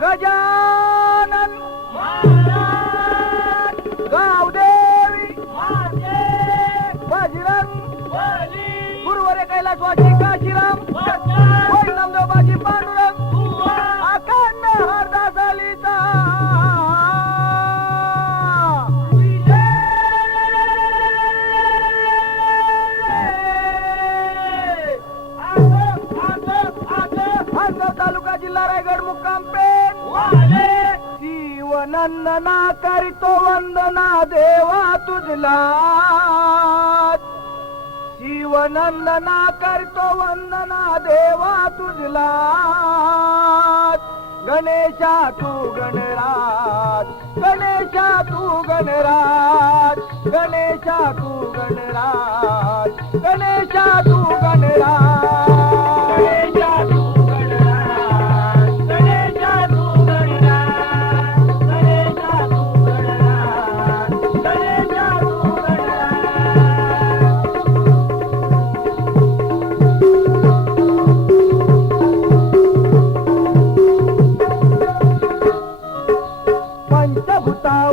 गजानन गावदेवी बाजीराम गुरुवारे कैलासवाची काशीराम वैलमदेवबाजी पांडुरम अखंड हरदास अलीचा. तालुका जिल्हा रायगड मुक्काम नंदना करतो वंदना देवा तुझला. शिवनंदना करतो वंदना देवा तुझला. गणेशा तू गणराज गणेशा तू गणराज गणेशा तू गणराज गणेशा तू i